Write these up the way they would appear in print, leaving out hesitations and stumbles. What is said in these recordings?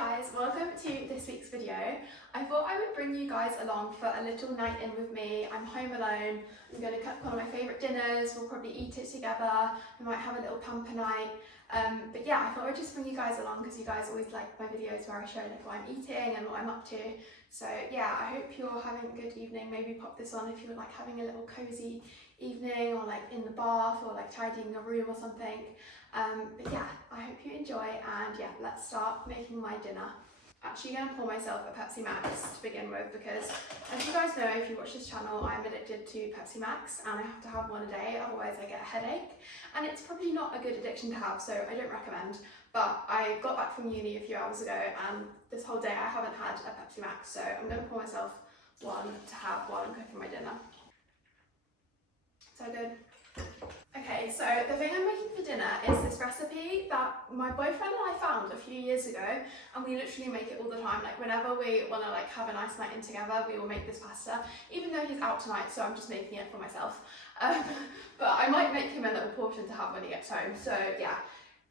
guys, welcome to this week's video. I thought I would bring you guys along for a little night in with me. I'm home alone. I'm going to cook one of my favourite dinners. We'll probably eat it together. We might have a little pamper night. But yeah, I thought I'd just bring you guys along because you guys always like my videos where I show like what I'm eating and what I'm up to. So yeah, I hope you're having a good evening. Maybe pop this on if you're like having a little cozy evening or like in the bath or like tidying a room or something. But yeah, I hope you enjoy, and yeah, let's start making my dinner. Actually going to pour myself a Pepsi Max to begin with because, as you guys know, if you watch this channel, I'm addicted to Pepsi Max and I have to have one a day, otherwise I get a headache. And it's probably not a good addiction to have, so I don't recommend. But I got back from uni a few hours ago and this whole day I haven't had a Pepsi Max, so I'm going to pour myself one to have while I'm cooking my dinner. So good. Okay, so the thing I'm making for dinner is this recipe that my boyfriend and I found a few years ago, and we literally make it all the time. Like whenever we want to like have a nice night in together, we will make this pasta, even though he's out tonight, so I'm just making it for myself. But I might make him a little portion to have when he gets home. So yeah,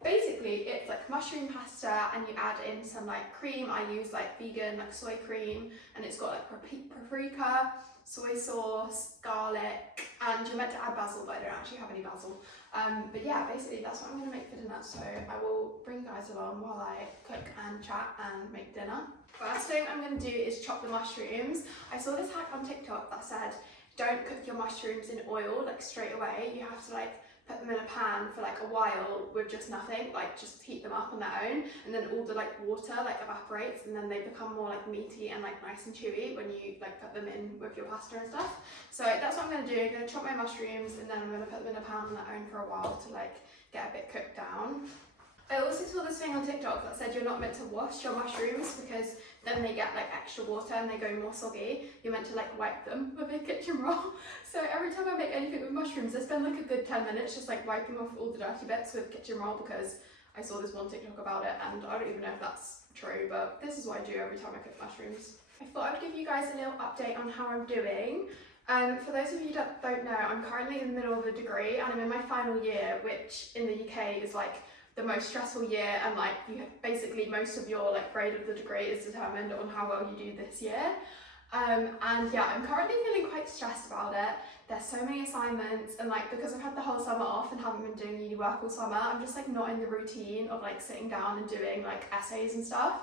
basically it's like mushroom pasta and you add in some like cream. I use like vegan like soy cream, and it's got like paprika, soy sauce, garlic, and you're meant to add basil, but I don't actually have any basil. But yeah, basically that's what I'm going to make for dinner, so I will bring you guys along while I cook and chat and make dinner. First thing I'm going to do is chop the mushrooms. I saw this hack on TikTok that said don't cook your mushrooms in oil like straight away. You have to like put them in a pan for like a while with just nothing, like just heat them up on their own, and then all the like water like evaporates and then they become more like meaty and like nice and chewy when you like put them in with your pasta and stuff. So that's what I'm going to do. I'm going to chop my mushrooms and then I'm going to put them in a pan on their own for a while to like get a bit cooked down. I also saw this thing on TikTok that said you're not meant to wash your mushrooms because then they get like extra water and they go more soggy. You're meant to like wipe them with a kitchen roll. So every time I make anything with mushrooms, I spend like a good 10 minutes just like wiping off all the dirty bits with kitchen roll because I saw this one TikTok about it and I don't even know if that's true, but this is what I do every time I cook mushrooms. I thought I'd give you guys a little update on how I'm doing. For those of you that don't know, I'm currently in the middle of a degree and I'm in my final year, which in the UK is like the most stressful year, and like basically most of your like grade of the degree is determined on how well you do this year. And yeah, I'm currently feeling quite stressed about it. There's so many assignments, and like because I've had the whole summer off and haven't been doing uni work all summer, I'm just like not in the routine of like sitting down and doing like essays and stuff.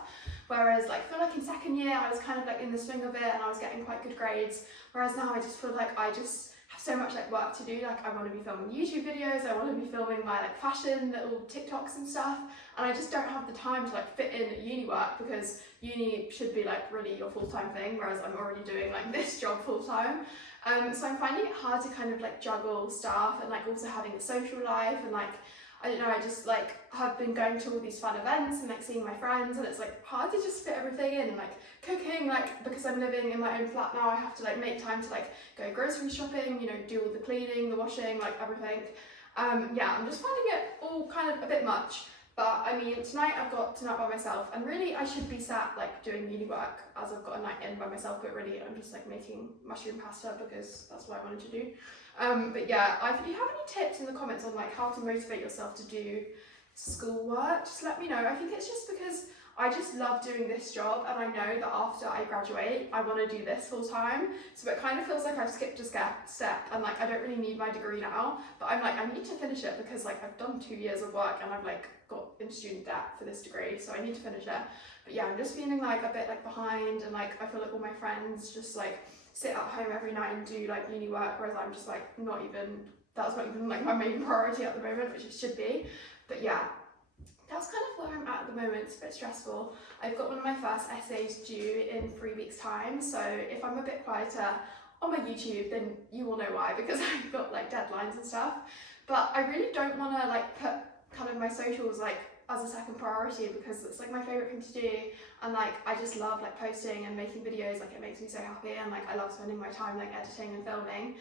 Whereas like I feel like in second year I was kind of like in the swing of it and I was getting quite good grades, whereas now I just feel like I just have so much like work to do. Like I want to be filming YouTube videos, I want to be filming my like fashion little TikToks and stuff, and I just don't have the time to like fit in uni work because uni should be like really your full-time thing, whereas I'm already doing like this job full-time. So I'm finding it hard to kind of like juggle stuff and like also having a social life, and like I don't know, I just like have been going to all these fun events and like seeing my friends, and it's like hard to just fit everything in. And like cooking, like because I'm living in my own flat now, I have to like make time to like go grocery shopping, you know, do all the cleaning, the washing, like everything. Yeah, I'm just finding it all kind of a bit much. But I mean, tonight I've got tonight by myself, and really I should be sat like doing uni work as I've got a night in by myself, but really I'm just like making mushroom pasta because that's what I wanted to do. But yeah, if you have any tips in the comments on like how to motivate yourself to do schoolwork, just let me know. I think it's just because I just love doing this job, and I know that after I graduate I want to do this full time, so it kind of feels like I've skipped a step and like I don't really need my degree now, but I'm like I need to finish it because like I've done 2 years of work and I've like got in student debt for this degree, so I need to finish it. But yeah, I'm just feeling like a bit like behind, and like I feel like all my friends just like sit at home every night and do like uni work, whereas I'm just like that's not even like my main priority at the moment, which it should be. But yeah, that's kind of where I'm at the moment. It's a bit stressful. I've got one of my first essays due in 3 weeks time, so if I'm a bit quieter on my YouTube, then you will know why, because I've got like deadlines and stuff. But I really don't want to like put kind of my socials like as a second priority because it's like my favourite thing to do, and like I just love like posting and making videos. Like it makes me so happy, and like I love spending my time like editing and filming.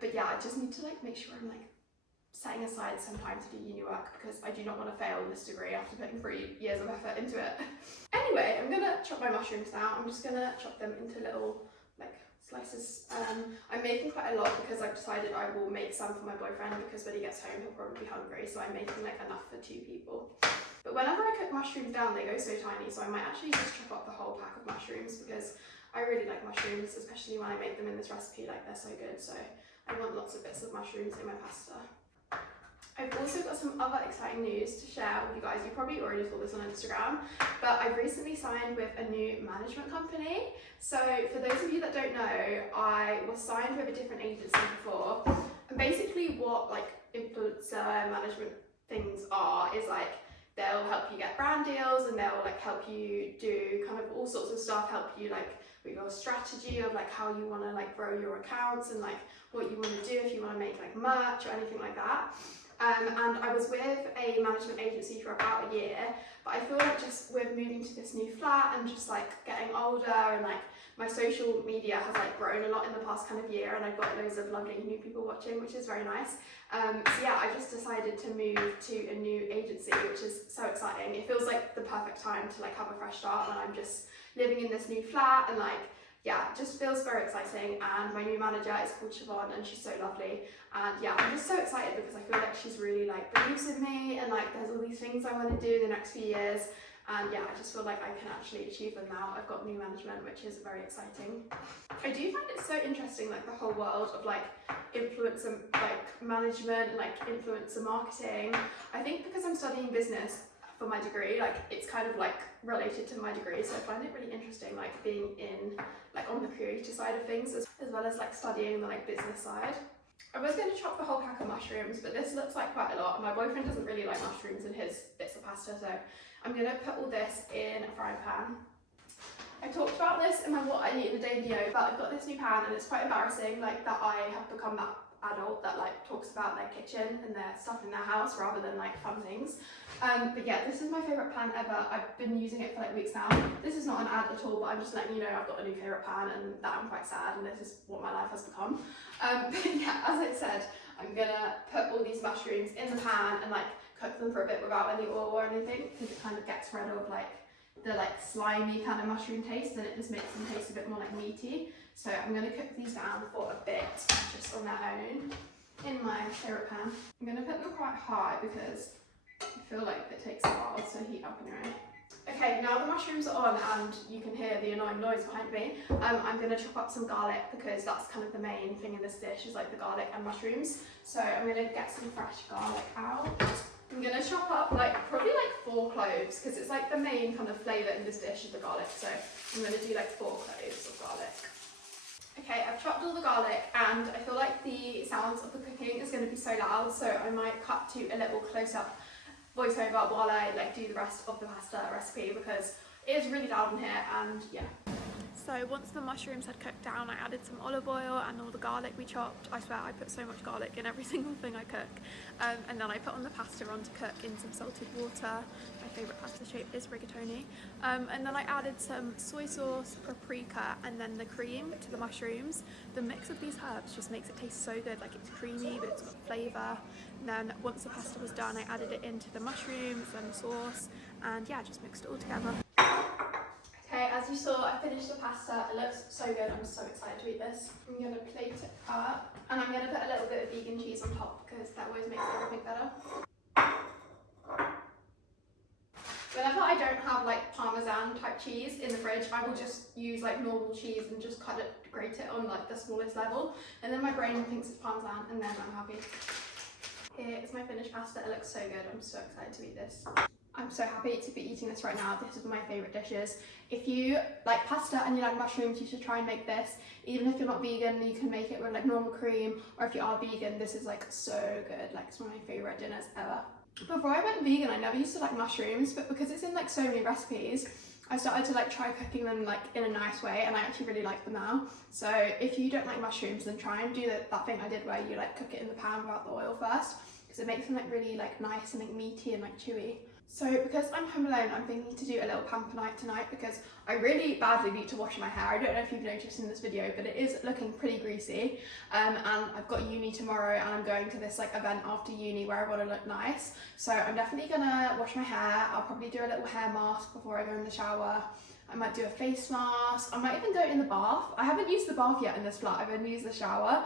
But yeah, I just need to like make sure I'm like setting aside some time to do uni work because I do not want to fail this degree after putting 3 years of effort into it. Anyway, I'm gonna chop my mushrooms now. I'm just gonna chop them into little like slices. I'm making quite a lot because I've decided I will make some for my boyfriend because when he gets home he'll probably be hungry, so I'm making like enough for 2 people. But whenever I cook mushrooms down they go so tiny, so I might actually just chop up the whole pack of mushrooms because I really like mushrooms, especially when I make them in this recipe, like they're so good, so I want lots of bits of mushrooms in my pasta. I've also got some other exciting news to share with you guys. You probably already saw this on Instagram, but I've recently signed with a new management company. So for those of you that don't know, I was signed with a different agency before. And basically what like influencer management things are is like they'll help you get brand deals and they'll like help you do kind of all sorts of stuff, help you like with your strategy of like how you want to like grow your accounts and like what you want to do if you want to make like merch or anything like that. And I was with a management agency for about a year, but I feel like just with moving to this new flat and just like getting older and like my social media has like grown a lot in the past kind of year and I've got loads of lovely new people watching, which is very nice. So yeah, I just decided to move to a new agency, which is so exciting. It feels like the perfect time to like have a fresh start when I'm just living in this new flat and like, yeah, it just feels very exciting. And my new manager is called Siobhan and she's so lovely. And yeah, I'm just so excited because I feel like she's really like believes in me and like there's all these things I want to do in the next few years. And yeah, I just feel like I can actually achieve them now. I've got new management, which is very exciting. I do find it so interesting, like the whole world of like influencer like management, like influencer marketing. I think because I'm studying business for my degree, like it's kind of like related to my degree, so I find it really interesting like being in like on the creative side of things as well as like studying the like business side. I was going to chop the whole pack of mushrooms, but this looks like quite a lot and my boyfriend doesn't really like mushrooms in his bits of pasta, so I'm going to put all this in a frying pan. I talked about this in my what I eat in a day video, but I've got this new pan and it's quite embarrassing like that I have become that adult that like talks about their kitchen and their stuff in their house rather than like fun things. But yeah, this is my favourite pan ever. I've been using it for like weeks now. This is not an ad at all, but I'm just letting you know I've got a new favourite pan and that I'm quite sad and this is what my life has become. But yeah, as I said, I'm gonna put all these mushrooms in the pan and like cook them for a bit without any oil or anything because it kind of gets rid of like the like slimy kind of mushroom taste and it just makes them taste a bit more like meaty. So I'm going to cook these down for a bit just on their own in my favourite pan. I'm going to put them quite high because I feel like it takes a while to heat up anyway. Okay, now the mushrooms are on and you can hear the annoying noise behind me. I'm going to chop up some garlic because that's kind of the main thing in this dish is like the garlic and mushrooms. So I'm going to get some fresh garlic out. I'm going to chop up like probably like 4 cloves because it's like the main kind of flavour in this dish is the garlic. So I'm going to do like 4 cloves of garlic. Okay, I've chopped all the garlic and I feel like the sounds of the cooking is going to be so loud, so I might cut to a little close-up voiceover while I like do the rest of the pasta recipe because it is really loud in here and yeah. So once the mushrooms had cooked down, I added some olive oil and all the garlic we chopped. I swear I put so much garlic in every single thing I cook. And then I put on the pasta on to cook in some salted water. My favourite pasta shape is rigatoni. And then I added some soy sauce, paprika, and then the cream to the mushrooms. The mix of these herbs just makes it taste so good, like it's creamy but it's got flavour. And then once the pasta was done, I added it into the mushrooms and the sauce, and yeah, just mixed it all together. Okay, as you saw, I finished the pasta. It looks so good. I'm so excited to eat this. I'm going to plate it up and I'm going to put a little bit of vegan cheese on top because that always makes everything better. Whenever I don't have like Parmesan type cheese in the fridge, I will just use like normal cheese and just cut it, grate it on like the smallest level. And then my brain thinks it's Parmesan and then I'm happy. Here is my finished pasta. It looks so good. I'm so excited to eat this. I'm so happy to be eating this right now. This is one of my favourite dishes. If you like pasta and you like mushrooms, you should try and make this. Even if you're not vegan, you can make it with like normal cream, or if you are vegan, this is like so good. Like it's one of my favourite dinners ever. Before I went vegan, I never used to like mushrooms, but because it's in like so many recipes, I started to like try cooking them like in a nice way and I actually really like them now. So if you don't like mushrooms, then try and do that thing I did where you like cook it in the pan without the oil first, because it makes them like really like nice and like meaty and like chewy. So because I'm home alone, I'm thinking to do a little pamper night tonight because I really badly need to wash my hair. I don't know if you've noticed in this video, but it is looking pretty greasy. And I've got uni tomorrow and I'm going to this like event after uni where I want to look nice. So I'm definitely gonna wash my hair. I'll probably do a little hair mask before I go in the shower. I might do a face mask. I might even go in the bath. I haven't used the bath yet in this flat. I've only used the shower.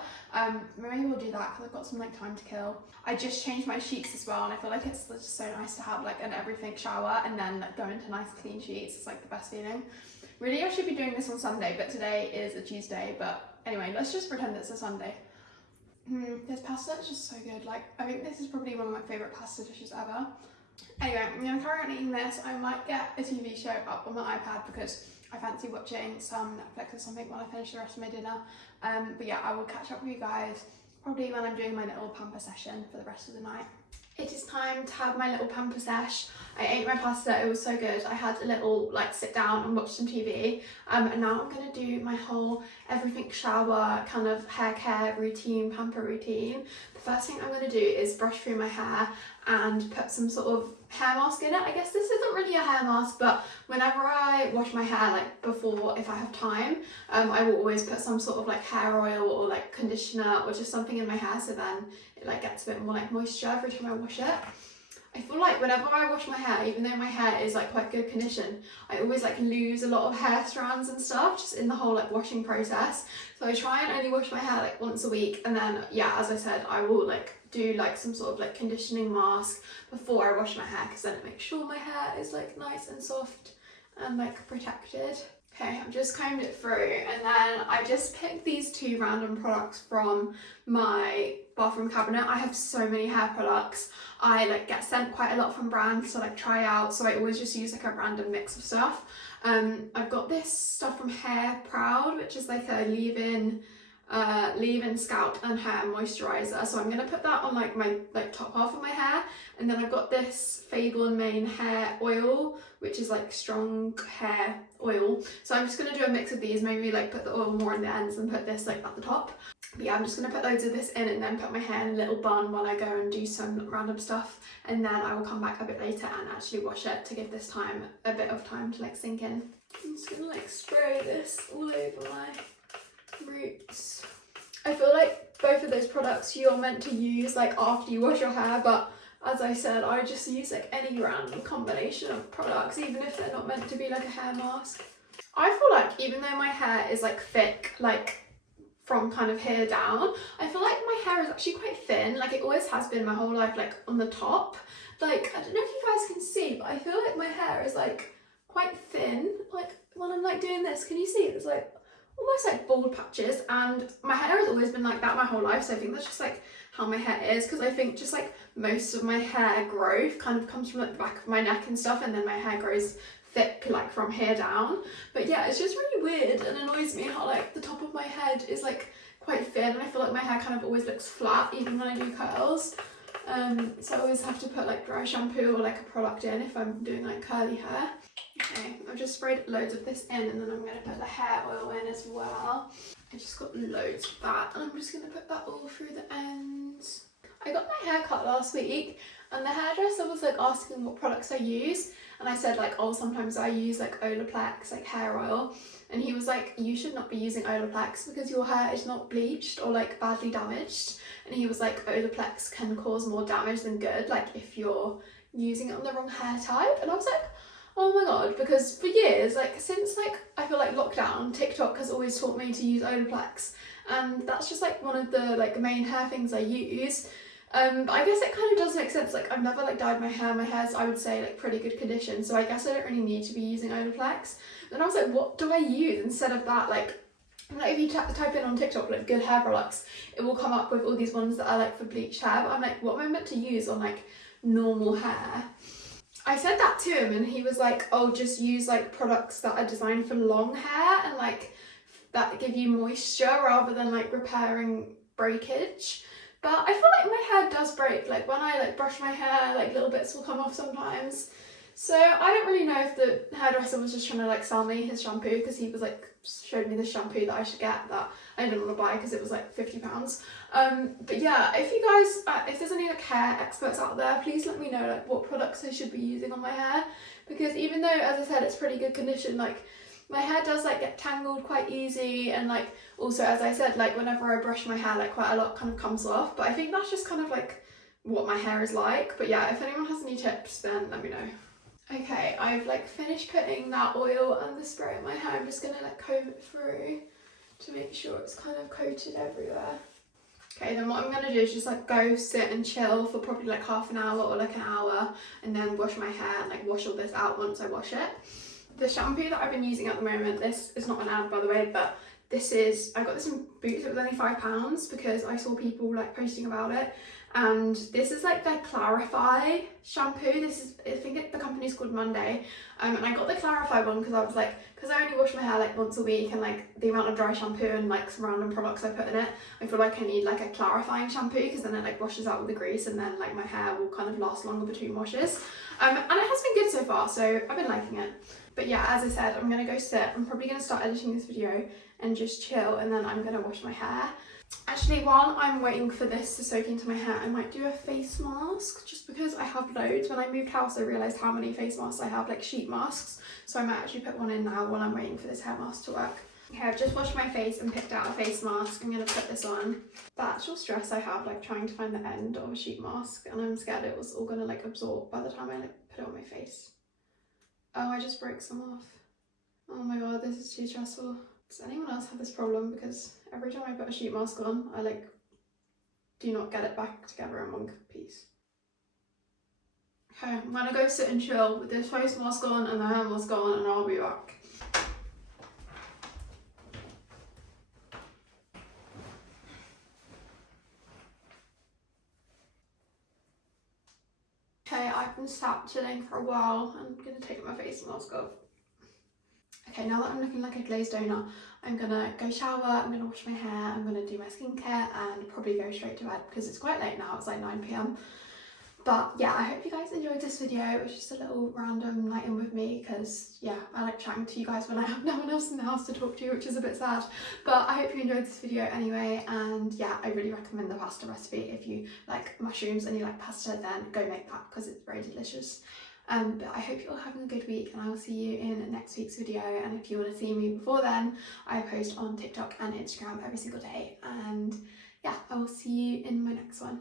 Maybe we'll do that because I've got some like time to kill. I just changed my sheets as well, and I feel like it's just so nice to have like an everything shower and then like go into nice clean sheets. It's like the best feeling. Really, I should be doing this on Sunday, but today is a Tuesday. But anyway, let's just pretend it's a Sunday. This pasta is just so good. Like, I think this is probably one of my favourite pasta dishes ever. Anyway, I'm going to carry on eating this. I might get a TV show up on my iPad because I fancy watching some Netflix or something while I finish the rest of my dinner. But yeah, I will catch up with you guys probably when I'm doing my little pamper session for the rest of the night. It is time to have my little pamper sesh. I ate my pasta, it was so good. I had a little like sit down and watch some TV. And now I'm gonna do my whole everything shower kind of hair care routine, pamper routine. The first thing I'm gonna do is brush through my hair and put some sort of hair mask in it. I guess this isn't really a hair mask, but whenever I wash my hair, like before, if I have time, I will always put some sort of like hair oil or like conditioner or just something in my hair, so then it like gets a bit more like moisture every time I wash it. I feel like whenever I wash my hair, even though my hair is like quite good condition, I always like lose a lot of hair strands and stuff just in the whole like washing process. So I try and only wash my hair like once a week, and then yeah, as I said, I will like do like some sort of like conditioning mask before I wash my hair, because then it makes sure my hair is like nice and soft and like protected. Okay, I've just combed it through, and then I just picked these two random products from my bathroom cabinet. I have so many hair products. I like get sent quite a lot from brands to like try out, so I always just use like a random mix of stuff. I've got this stuff from Hair Proud, which is like a leave-in scalp and hair moisturizer, so I'm gonna put that on like my like top half of my hair. And then I've got this Fable and Mane hair oil, which is like strong hair oil, so I'm just gonna do a mix of these, maybe like put the oil more on the ends and put this like at the top. But yeah, I'm just gonna put loads of this in and then put my hair in a little bun while I go and do some random stuff, and then I will come back a bit later and actually wash it to give this time a bit of time to like sink in. I'm just gonna like spray this all over my roots. I feel like both of those products you're meant to use like after you wash your hair, but as I said, I just use like any random combination of products, even if they're not meant to be like a hair mask. I feel like even though my hair is like thick, like from kind of here down, I feel like my hair is actually quite thin. Like it always has been my whole life, like on the top. Like, I don't know if you guys can see, but I feel like my hair is like quite thin. Like when I'm like doing this, can you see? There's like almost like bald patches, and my hair has always been like that my whole life, so I think that's just like how my hair is, because I think just like most of my hair growth kind of comes from like the back of my neck and stuff, and then my hair grows thick like from here down. But yeah, it's just really weird and annoys me how like the top of my head is like quite thin, and I feel like my hair kind of always looks flat even when I do curls. So I always have to put like dry shampoo or like a product in if I'm doing like curly hair. Okay, I've just sprayed loads of this in, and then I'm going to put the hair oil in as well. I just got loads of that, and I'm just going to put that all through the ends. I got my hair cut last week, and the hairdresser was like asking what products I use, and I said like, oh, sometimes I use like Olaplex, like hair oil, and he was like, you should not be using Olaplex because your hair is not bleached or like badly damaged. And he was like, Olaplex can cause more damage than good, like if you're using it on the wrong hair type. And I was like, oh my god, because for years, like since like I feel like lockdown, TikTok has always taught me to use Olaplex, and that's just like one of the like main hair things I use. But I guess it kind of does make sense. Like I've never like dyed my hair. My hair's, I would say, like pretty good condition, so I guess I don't really need to be using Olaplex. Then I was like, what do I use instead of that? Like if you type in on TikTok like good hair products, it will come up with all these ones that are like for bleached hair, but I'm like, what am I meant to use on like normal hair? I said that to him, and he was like, oh, just use like products that are designed for long hair and like that give you moisture rather than like repairing breakage. But I feel like my hair does break. Like when I like brush my hair, like little bits will come off sometimes. So I don't really know if the hairdresser was just trying to like sell me his shampoo, because he was like showed me the shampoo that I should get that I didn't want to buy because it was like £50. But yeah, if you guys, if there's any like hair experts out there, please let me know like what products I should be using on my hair, because even though, as I said, it's pretty good condition, like my hair does like get tangled quite easy, and like also, as I said, like whenever I brush my hair, like quite a lot kind of comes off. But I think that's just kind of like what my hair is like. But yeah, if anyone has any tips, then let me know. Okay, I've like finished putting that oil and the spray in my hair. I'm just gonna like comb it through to make sure it's kind of coated everywhere. Okay, then what I'm gonna do is just like go sit and chill for probably like half an hour or like an hour, and then wash my hair and like wash all this out once I wash it. The shampoo that I've been using at the moment, this is not an ad by the way, but this is, I got this in Boots, it was only £5 because I saw people like posting about it. And this is like their Clarify shampoo. This is, I think the company's called Monday. And I got the Clarify one because I was like, because I only wash my hair like once a week, and like the amount of dry shampoo and like some random products I put in it, I feel like I need like a clarifying shampoo because then it like washes out all the grease, and then like my hair will kind of last longer between washes. And it has been good so far, so I've been liking it. But yeah, as I said, I'm gonna go sit. I'm probably gonna start editing this video and just chill, and then I'm gonna wash my hair. Actually, while I'm waiting for this to soak into my hair, I might do a face mask just because I have loads. When I moved house, I realised how many face masks I have, like sheet masks. So I might actually put one in now while I'm waiting for this hair mask to work. Okay, I've just washed my face and picked out a face mask. I'm going to put this on. The actual stress I have, like trying to find the end of a sheet mask, and I'm scared it was all going to like absorb by the time I like put it on my face. Oh, I just broke some off. Oh my god, this is too stressful. Does anyone else have this problem? Because every time I put a sheet mask on, I like do not get it back together in one piece. Okay, I'm gonna go sit and chill with this face mask on and the hair mask on, and I'll be back. Okay, I've been sat chilling for a while. I'm gonna take my face mask off. Okay, now that I'm looking like a glazed donut, I'm gonna go shower, I'm gonna wash my hair, I'm gonna do my skincare, and probably go straight to bed because it's quite late now, it's like 9 PM. But yeah, I hope you guys enjoyed this video. It was just a little random night in with me because yeah, I like chatting to you guys when I have no one else in the house to talk to, which is a bit sad. But I hope you enjoyed this video anyway, and yeah, I really recommend the pasta recipe. If you like mushrooms and you like pasta, then go make that because it's very delicious. But I hope you're all having a good week, and I will see you in next week's video. And if you want to see me before then, I post on TikTok and Instagram every single day. And yeah, I will see you in my next one.